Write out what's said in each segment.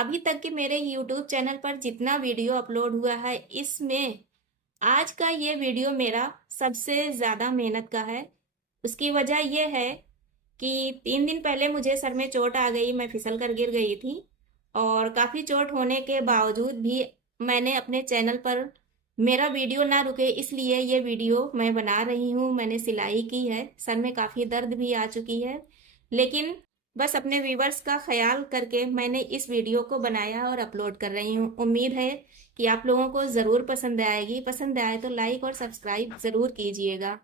अभी तक के मेरे YouTube चैनल पर जितना वीडियो अपलोड हुआ है, इसमें आज का ये वीडियो मेरा सबसे ज़्यादा मेहनत का है। उसकी वजह यह है कि 3 दिन पहले मुझे सर में चोट आ गई, मैं फिसल कर गिर गई थी। और काफ़ी चोट होने के बावजूद भी मैंने अपने चैनल पर मेरा वीडियो ना रुके, इसलिए ये वीडियो मैं बना रही हूँ। मैंने सिलाई की है, सर में काफ़ी दर्द भी आ चुकी है, लेकिन बस अपने व्यूवर्स का ख्याल करके मैंने इस वीडियो को बनाया और अपलोड कर रही हूँ। उम्मीद है कि आप लोगों को ज़रूर पसंद आएगी। पसंद आए तो लाइक और सब्सक्राइब ज़रूर कीजिएगा।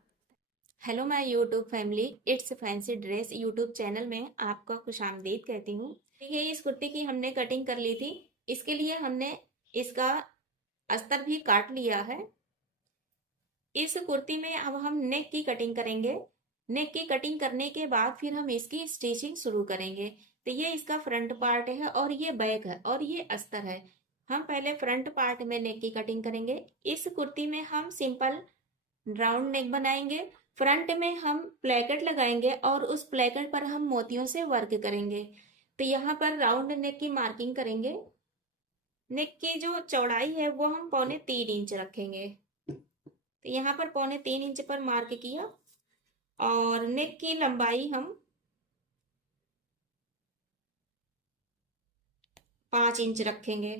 Hello my YouTube family, it's fancy dress YouTube channel में आपका खुशामदीद कहती हूँ। देखिए, इस कुर्ती की हमने कटिंग कर ली थी। इसके लिए हमने इसका अस्तर भी काट लिया है। इस कुर्ती में अब हम नेक की कटिंग करेंगे। नेक की कटिंग करने के बाद फिर हम इसकी स्टिचिंग शुरू करेंगे। तो ये इसका फ्रंट पार्ट है और ये बैक है और ये अस्तर है। हम पहले फ्रंट पार्ट में नेक की कटिंग करेंगे। इस कुर्ती में हम सिंपल राउंड नेक बनाएंगे। फ्रंट में हम प्लेकेट लगाएंगे और उस प्लेकेट पर हम मोतियों से वर्क करेंगे। तो यहाँ पर राउंड नेक की मार्किंग करेंगे। नेक की जो चौड़ाई है वो हम 3.25 इंच रखेंगे। तो यहाँ पर 3.25 इंच पर मार्क किया और नेक की लंबाई हम 5 इंच रखेंगे।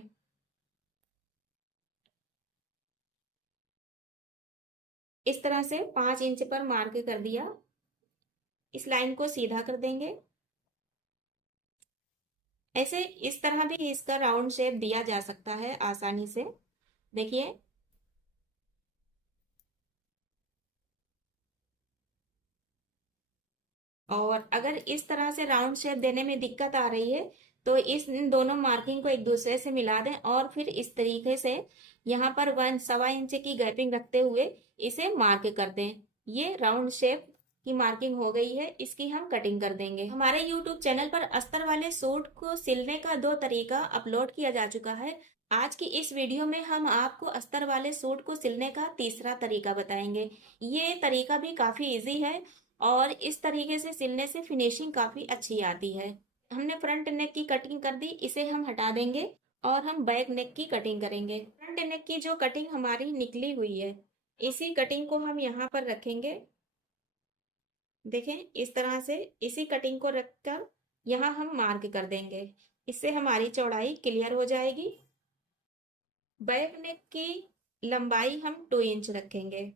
इस तरह से 5 इंच पर मार्क कर दिया। इस लाइन को सीधा कर देंगे। ऐसे इस तरह भी इसका राउंड शेप दिया जा सकता है आसानी से। देखिए, और अगर इस तरह से राउंड शेप देने में दिक्कत आ रही है तो इन दोनों मार्किंग को एक दूसरे से मिला दें और फिर इस तरीके से यहाँ पर 1.25 इंच की गैपिंग रखते हुए इसे मार्क कर दें। ये राउंड शेप की मार्किंग हो गई है। इसकी हम कटिंग कर देंगे। हमारे YouTube चैनल पर अस्तर वाले सूट को सिलने का 2 तरीका अपलोड किया जा चुका है। आज की इस वीडियो में हम आपको अस्तर वाले सूट को सिलने का तीसरा तरीका बताएंगे। ये तरीका भी काफी इजी है और इस तरीके से सिलने से फिनिशिंग काफी अच्छी आती है। हमने फ्रंट नेक की कटिंग कर दी, इसे हम हटा देंगे और हम बैक नेक की कटिंग करेंगे। फ्रंट नेक की जो कटिंग हमारी निकली हुई है, इसी कटिंग को हम यहाँ पर रखेंगे। देखें, इस तरह से इसी कटिंग को रखकर यहाँ हम मार्क कर देंगे। इससे हमारी चौड़ाई क्लियर हो जाएगी। बैक नेक की लंबाई हम 2 इंच रखेंगे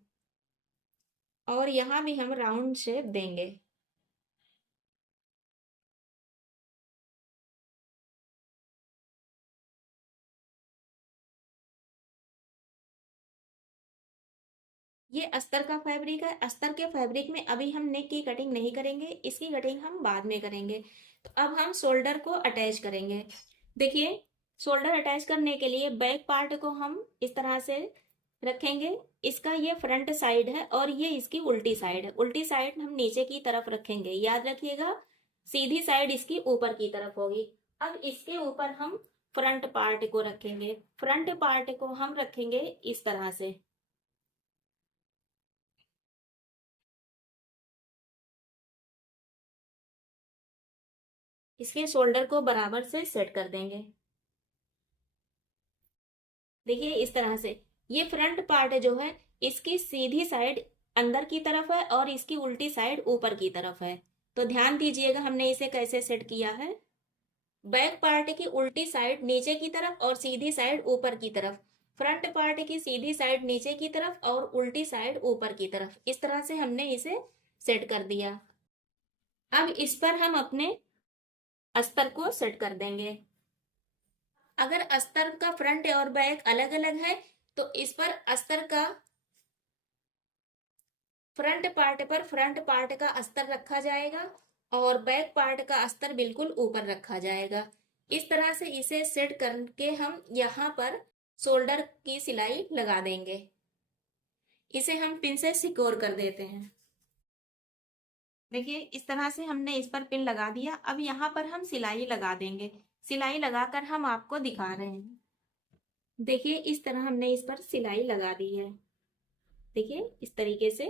और यहाँ भी हम राउंड शेप देंगे। ये अस्तर का फैब्रिक है। अस्तर के फैब्रिक में अभी हम नेक की कटिंग नहीं करेंगे, इसकी कटिंग हम बाद में करेंगे। तो अब हम शोल्डर को अटैच करेंगे। देखिए, शोल्डर अटैच करने के लिए बैक पार्ट को हम इस तरह से रखेंगे। इसका ये फ्रंट साइड है और ये इसकी उल्टी साइड है। उल्टी साइड हम नीचे की तरफ रखेंगे, याद रखिएगा। सीधी साइड इसकी ऊपर की तरफ होगी। अब इसके ऊपर हम फ्रंट पार्ट को रखेंगे। फ्रंट पार्ट को हम रखेंगे इस तरह से। इसके शोल्डर को बराबर से सेट कर देंगे। देखिए, इस तरह से ये फ्रंट पार्ट जो है, इसकी सीधी साइड अंदर की तरफ है और इसकी उल्टी साइड ऊपर की तरफ है। तो ध्यान दीजिएगा हमने इसे कैसे सेट किया है। बैक पार्ट की उल्टी साइड नीचे की तरफ और सीधी साइड ऊपर की तरफ। फ्रंट पार्ट की सीधी साइड नीचे की तरफ और उल्टी साइड ऊपर की तरफ। इस तरह से हमने इसे सेट कर दिया। अब इस पर हम अपने अस्तर को सेट कर देंगे। अगर अस्तर का फ्रंट और बैक अलग अलग है तो इस पर अस्तर का फ्रंट पार्ट पर फ्रंट पार्ट का अस्तर रखा जाएगा और बैक पार्ट का अस्तर बिल्कुल ऊपर रखा जाएगा। इस तरह से इसे सेट करके हम यहाँ पर शोल्डर की सिलाई लगा देंगे। इसे हम पिन से सिक्योर कर देते हैं। देखिए, इस तरह से हमने इस पर पिन लगा दिया। अब यहाँ पर हम सिलाई लगा देंगे। सिलाई लगाकर हम आपको दिखा रहे हैं। देखिए, इस तरह हमने इस पर सिलाई लगा दी है। देखिए, इस तरीके से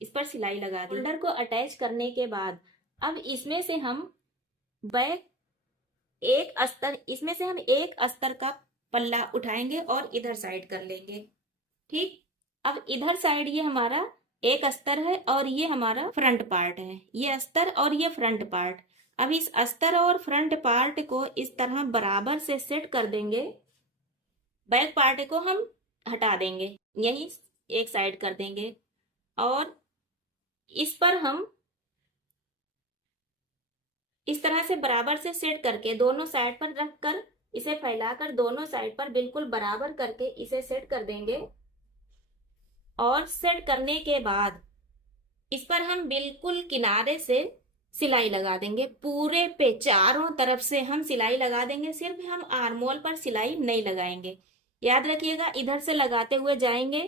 इस पर सिलाई लगा दी। शोल्डर को अटैच करने के बाद अब इसमें से हम बैक एक अस्तर, इसमें से हम एक अस्तर का पल्ला उठाएंगे और इधर साइड कर लेंगे। ठीक, अब इधर साइड ये हमारा एक अस्तर है और ये हमारा फ्रंट पार्ट है, ये अस्तर और ये फ्रंट पार्ट। अब इस अस्तर और फ्रंट पार्ट को इस तरह बराबर से सेट कर देंगे। बैक पार्ट को हम हटा देंगे, यही एक साइड कर देंगे और इस पर हम इस तरह से बराबर से सेट करके दोनों साइड पर रखकर इसे फैलाकर दोनों साइड पर बिल्कुल बराबर करके इसे सेट कर देंगे। और सेट करने के बाद इस पर हम बिल्कुल किनारे से सिलाई लगा देंगे, पूरे पे चारों तरफ से हम सिलाई लगा देंगे। सिर्फ हम आर्मोल पर सिलाई नहीं लगाएंगे, याद रखिएगा। इधर से लगाते हुए जाएंगे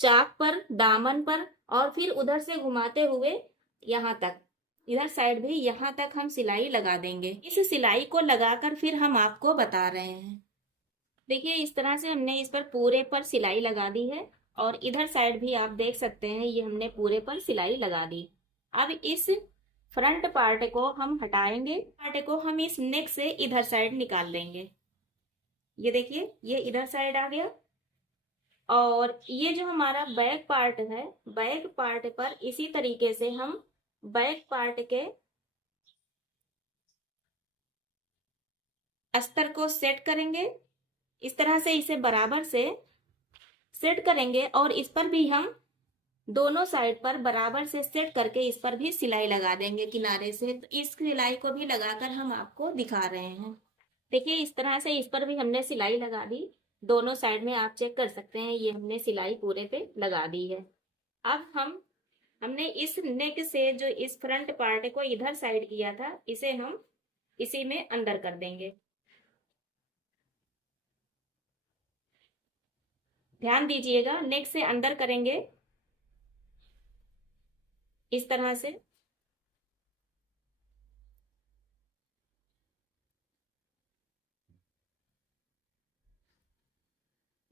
चाक पर, दामन पर, और फिर उधर से घुमाते हुए यहाँ तक, इधर साइड भी यहाँ तक हम सिलाई लगा देंगे। इस सिलाई को लगाकर फिर हम आपको बता रहे हैं। देखिए इस तरह से हमने इस पर पूरे पर सिलाई लगा दी है और इधर साइड भी आप देख सकते हैं ये हमने पूरे पर सिलाई लगा दी। अब इस फ्रंट पार्ट को हम हटाएंगे, पार्ट को हम इस नेक से इधर साइड निकाल लेंगे। ये देखिए ये इधर साइड आ गया और ये जो हमारा बैक पार्ट है, बैक पार्ट पर इसी तरीके से हम बैक पार्ट के अस्तर को सेट करेंगे। इस तरह से इसे बराबर से सेट करेंगे और इस पर भी हम दोनों साइड पर बराबर से सेट करके इस पर भी सिलाई लगा देंगे किनारे से। तो इस सिलाई को भी लगाकर हम आपको दिखा रहे हैं। देखिए इस तरह से इस पर भी हमने सिलाई लगा दी, दोनों साइड में आप चेक कर सकते हैं ये हमने सिलाई पूरे पे लगा दी है। अब हमने इस नेक से जो इस फ्रंट पार्ट को इधर साइड किया था इसे हम इसी में अंदर कर देंगे। ध्यान दीजिएगा, नेक से अंदर करेंगे इस तरह से।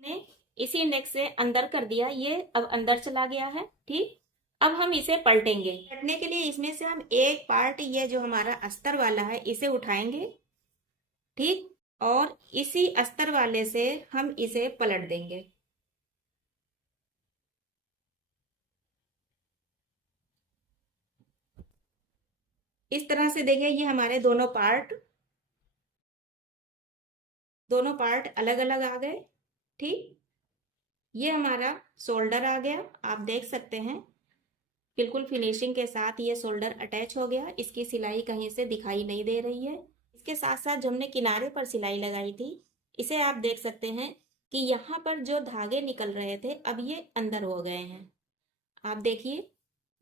ने इसी नेक से अंदर कर दिया, ये अब अंदर चला गया है। ठीक, अब हम इसे पलटेंगे। पलटने के लिए इसमें से हम एक पार्ट, ये जो हमारा अस्तर वाला है, इसे उठाएंगे। ठीक, और इसी अस्तर वाले से हम इसे पलट देंगे। इस तरह से देखिए ये हमारे दोनों पार्ट अलग अलग आ गए। ठीक, ये हमारा शोल्डर आ गया, आप देख सकते हैं बिल्कुल फिनिशिंग के साथ ये शोल्डर अटैच हो गया। इसकी सिलाई कहीं से दिखाई नहीं दे रही है। इसके साथ साथ जो हमने किनारे पर सिलाई लगाई थी इसे आप देख सकते हैं कि यहाँ पर जो धागे निकल रहे थे अब ये अंदर हो गए हैं। आप देखिए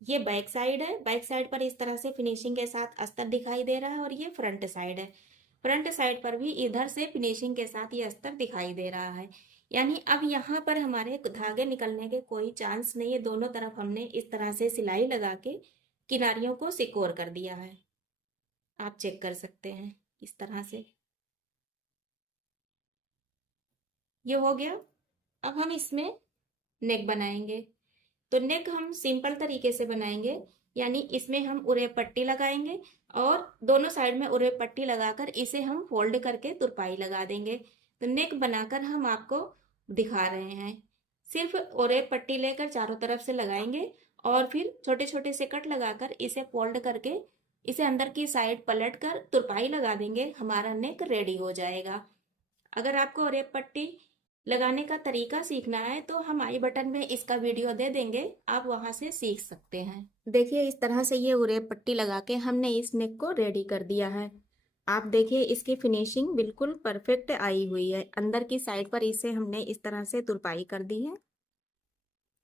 ये बैक साइड है, बैक साइड पर इस तरह से फिनिशिंग के साथ अस्तर दिखाई दे रहा है और ये फ्रंट साइड है, फ्रंट साइड पर भी इधर से फिनिशिंग के साथ ये अस्तर दिखाई दे रहा है। यानी अब यहाँ पर हमारे धागे निकलने के कोई चांस नहीं है। दोनों तरफ हमने इस तरह से सिलाई लगा के किनारियों को सिकोर कर दिया है, आप चेक कर सकते हैं इस तरह से ये हो गया। अब हम इसमें नेक बनाएंगे। तो नेक हम सिंपल तरीके से बनाएंगे, यानी इसमें हम उरे पट्टी लगाएंगे और दोनों साइड में उरे पट्टी लगाकर इसे हम फोल्ड करके तुरपाई लगा देंगे। तो नेक बनाकर हम आपको दिखा रहे हैं। सिर्फ उरे पट्टी लेकर चारों तरफ से लगाएंगे और फिर छोटे छोटे से कट लगाकर इसे फोल्ड करके इसे अंदर की साइड पलट कर तुरपाई लगा देंगे। हमारा नेक रेडी हो जाएगा। अगर आपको उरे पट्टी लगाने का तरीका सीखना है तो हम आई बटन में इसका वीडियो दे देंगे, आप वहां से सीख सकते हैं। देखिए इस तरह से ये उरे पट्टी लगा के हमने इस नेक को रेडी कर दिया है। आप देखिए इसकी फिनिशिंग बिल्कुल परफेक्ट आई हुई है। अंदर की साइड पर इसे हमने इस तरह से तुरपाई कर दी है।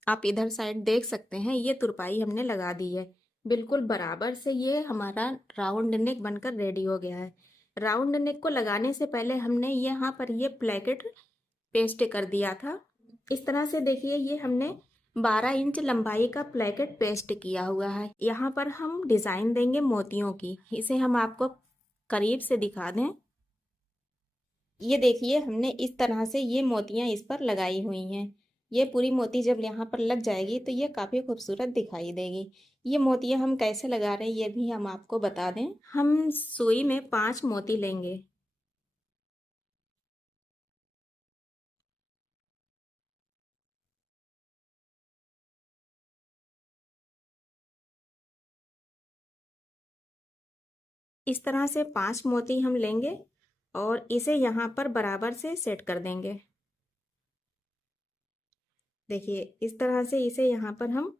आप इधर साइड देख सकते हैं ये तुरपाई हमने लगा दी है बिल्कुल बराबर से। ये हमारा राउंड नेक बनकर रेडी हो गया है। राउंड नेक को लगाने से पहले हमने यहाँ पर ये प्लेकेट पेस्ट कर दिया था। इस तरह से देखिए ये हमने 12 इंच लंबाई का प्लेकेट पेस्ट किया हुआ है। यहाँ पर हम डिजाइन देंगे मोतियों की, इसे हम आपको करीब से दिखा दें। ये देखिए हमने इस तरह से ये मोतियाँ इस पर लगाई हुई हैं। ये पूरी मोती जब यहाँ पर लग जाएगी तो ये काफ़ी खूबसूरत दिखाई देगी। ये मोतियाँ हम कैसे लगा रहे हैं ये भी हम आपको बता दें। हम सुई में 5 मोती लेंगे। इस तरह से 5 मोती हम लेंगे और इसे यहाँ पर बराबर से सेट कर देंगे। देखिए इस तरह से इसे यहाँ पर हम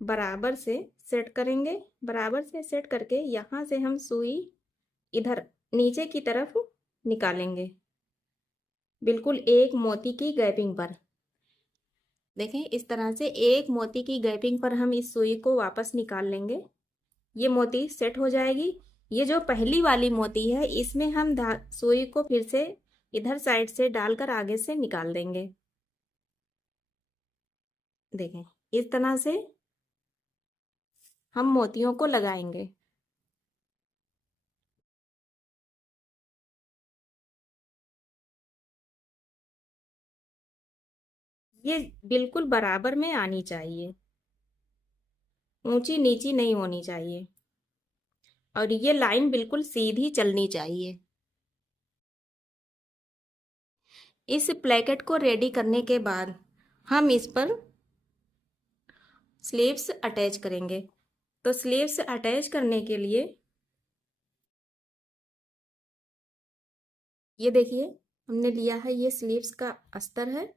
बराबर से सेट करेंगे। बराबर से सेट करके यहाँ से हम सुई इधर नीचे की तरफ निकालेंगे, बिल्कुल एक मोती की गैपिंग पर। देखें इस तरह से एक मोती की गैपिंग पर हम इस सुई को वापस निकाल लेंगे। ये मोती सेट हो जाएगी। ये जो पहली वाली मोती है इसमें हम सुई को फिर से इधर साइड से डालकर आगे से निकाल देंगे। देखें इस तरह से हम मोतियों को लगाएंगे। ये बिल्कुल बराबर में आनी चाहिए, ऊंची नीची नहीं होनी चाहिए और ये लाइन बिल्कुल सीधी चलनी चाहिए। इस प्लेकेट को रेडी करने के बाद हम इस पर स्लीव्स अटैच करेंगे। तो स्लीव्स अटैच करने के लिए ये देखिए हमने लिया है, ये स्लीव्स का अस्तर है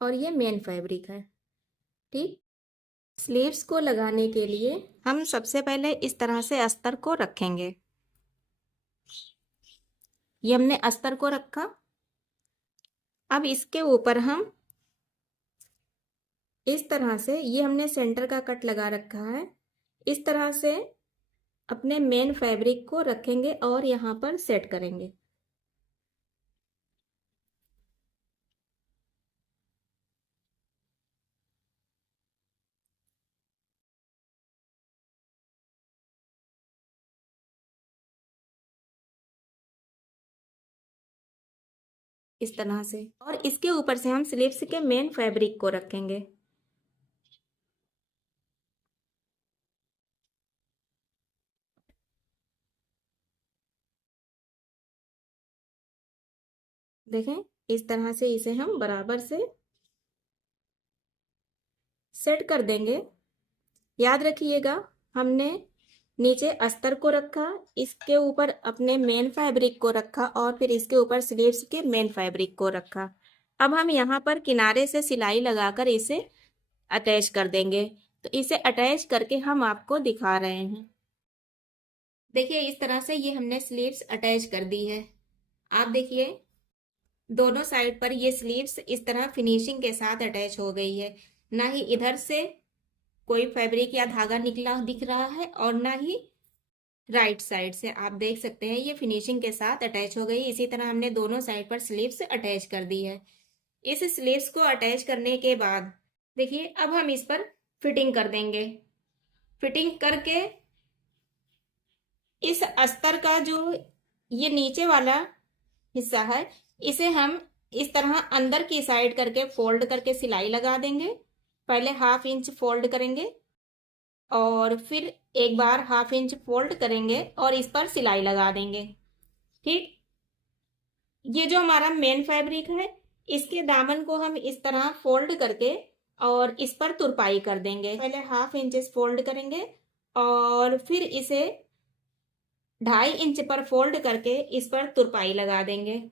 और ये मेन फैब्रिक है। ठीक, स्लीव्स को लगाने के लिए हम सबसे पहले इस तरह से अस्तर को रखेंगे। ये हमने अस्तर को रखा। अब इसके ऊपर हम इस तरह से, ये हमने सेंटर का कट लगा रखा है, इस तरह से अपने मेन फैब्रिक को रखेंगे और यहाँ पर सेट करेंगे। इस तरह से, और इसके ऊपर से हम स्लीव्स के मेन फैब्रिक को रखेंगे। देखें इस तरह से इसे हम बराबर से सेट कर देंगे। याद रखिएगा हमने नीचे अस्तर को रखा, इसके ऊपर अपने मेन फैब्रिक को रखा और फिर इसके ऊपर स्लीव्स के मेन फैब्रिक को रखा। अब हम यहाँ पर किनारे से सिलाई लगाकर इसे अटैच कर देंगे। तो इसे अटैच करके हम आपको दिखा रहे हैं। देखिए इस तरह से ये हमने स्लीव्स अटैच कर दी है। आप देखिए दोनों साइड पर ये स्लीव्स इस तरह फिनिशिंग के साथ अटैच हो गई है। ना ही इधर से कोई फैब्रिक या धागा निकला दिख रहा है और ना ही राइट साइड से। आप देख सकते हैं ये फिनिशिंग के साथ अटैच हो गई। इसी तरह हमने दोनों साइड पर स्लीव्स अटैच कर दी है। इस स्लीव्स को अटैच करने के बाद देखिए अब हम इस पर फिटिंग कर देंगे। फिटिंग करके इस अस्तर का जो ये नीचे वाला हिस्सा है इसे हम इस तरह अंदर की साइड करके फोल्ड करके सिलाई लगा देंगे। पहले 1/2 इंच फोल्ड करेंगे और फिर एक बार 1/2 इंच फोल्ड करेंगे और इस पर सिलाई लगा देंगे। ठीक, ये जो हमारा मेन फैब्रिक है इसके दामन को हम इस तरह फोल्ड करके और इस पर तुरपाई कर देंगे। पहले 1/2 इंच फोल्ड करेंगे और फिर इसे 2.5 इंच पर फोल्ड करके इस पर तुरपाई लगा देंगे।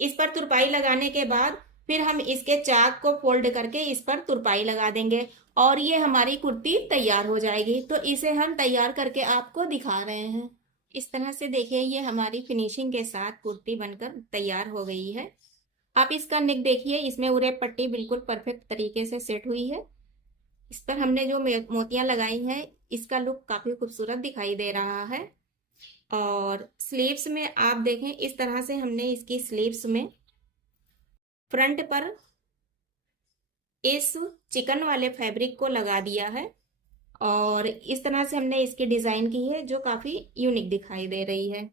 इस पर तुरपाई लगाने के बाद फिर हम इसके चाक को फोल्ड करके इस पर तुरपाई लगा देंगे और ये हमारी कुर्ती तैयार हो जाएगी। तो इसे हम तैयार करके आपको दिखा रहे हैं। इस तरह से देखिए ये हमारी फिनिशिंग के साथ कुर्ती बनकर तैयार हो गई है। आप इसका नेक देखिए, इसमें उरे पट्टी बिल्कुल परफेक्ट तरीके से सेट हुई है। इस पर हमने जो मोतियां लगाई हैं इसका लुक काफी खूबसूरत दिखाई दे रहा है। और स्लीव्स में आप देखें इस तरह से हमने इसकी स्लीव्स में फ्रंट पर इस चिकन वाले फैब्रिक को लगा दिया है और इस तरह से हमने इसकी डिजाइन की है जो काफी यूनिक दिखाई दे रही है।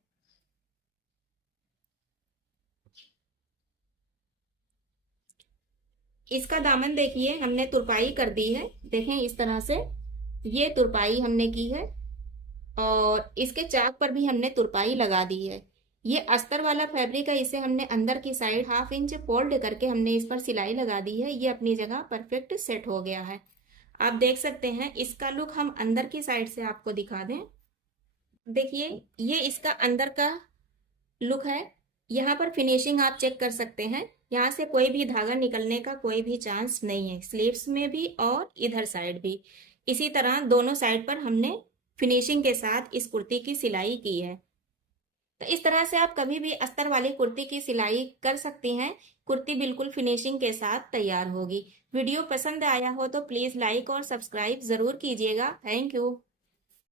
इसका दामन देखिए हमने तुरपाई कर दी है। देखें इस तरह से ये तुरपाई हमने की है और इसके चाक पर भी हमने तुरपाई लगा दी है। ये अस्तर वाला फैब्रिक है, इसे हमने अंदर की साइड 1/2 इंच फोल्ड करके हमने इस पर सिलाई लगा दी है। ये अपनी जगह परफेक्ट सेट हो गया है। आप देख सकते हैं इसका लुक हम अंदर की साइड से आपको दिखा दें। देखिए ये इसका अंदर का लुक है। यहाँ पर फिनिशिंग आप चेक कर सकते हैं, यहाँ से कोई भी धागा निकलने का कोई भी चांस नहीं है, स्लीव्स में भी और इधर साइड भी। इसी तरह दोनों साइड पर हमने फिनिशिंग के साथ इस कुर्ती की सिलाई की है। तो इस तरह से आप कभी भी अस्तर वाली कुर्ती की सिलाई कर सकती हैं। कुर्ती बिल्कुल फिनिशिंग के साथ तैयार होगी। वीडियो पसंद आया हो तो प्लीज़ लाइक और सब्सक्राइब ज़रूर कीजिएगा। Thank you.